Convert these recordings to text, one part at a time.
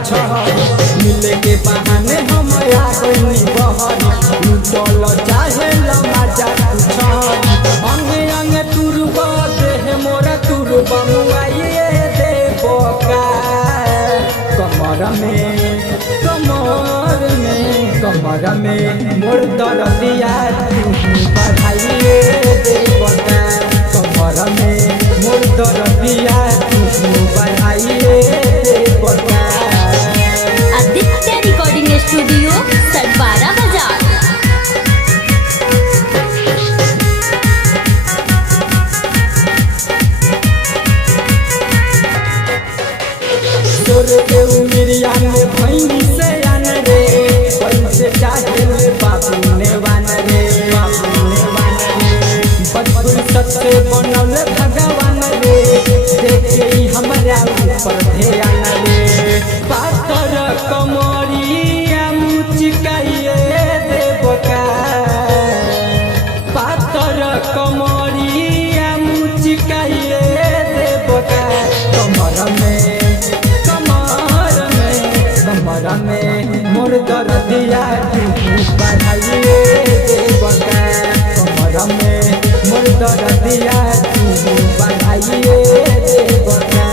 कुछ मिले के बहाने हम आ गइनी बहर लूटल चाहे मजा कुछ अंगे अंगे तुरब देह मोरा तुरब मुआइए दे बका कमर में मोर दर्दिया बढ़ाइए दे बका कमर में मोर दर्दिया बढ़ाइए दे बका। आदित्य रिकॉर्डिंग स्टूडियो सतवारा बाजार। तोरे के उमिरिया में भैनी से आन रे पैसे चाहे बाबू ने वान रे बचपन सबसे बनल भगवान रे देखे हमारा ऊपर ध्यान रे पातर कमरिया मुचकाइए दे बका पातर कमरिया मुचकाइए दे बका कमर में मोर दर्दिया बढ़ाइए दे बका कमर में मोर दर्दिया बढ़ाइए दे बका।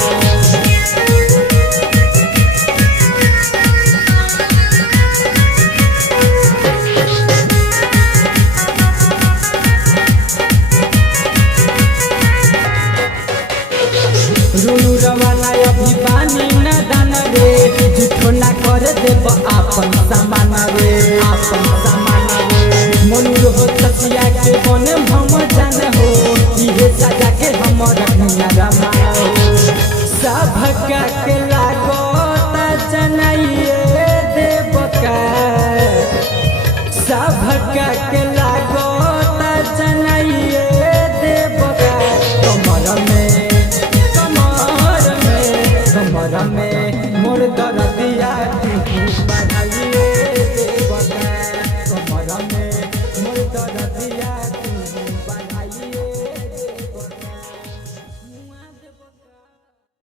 रुनु रवाना अभी पानी न दान रे जिठो ना कर देब आपन सामान रे मनुर हो ससिया के बने हम जान हो इहे सजा के हम रखना रमान हो सभका के लागता जनाइए दे बका सभका के लागता जनाइए दे बका कमर में मोर दर्दिया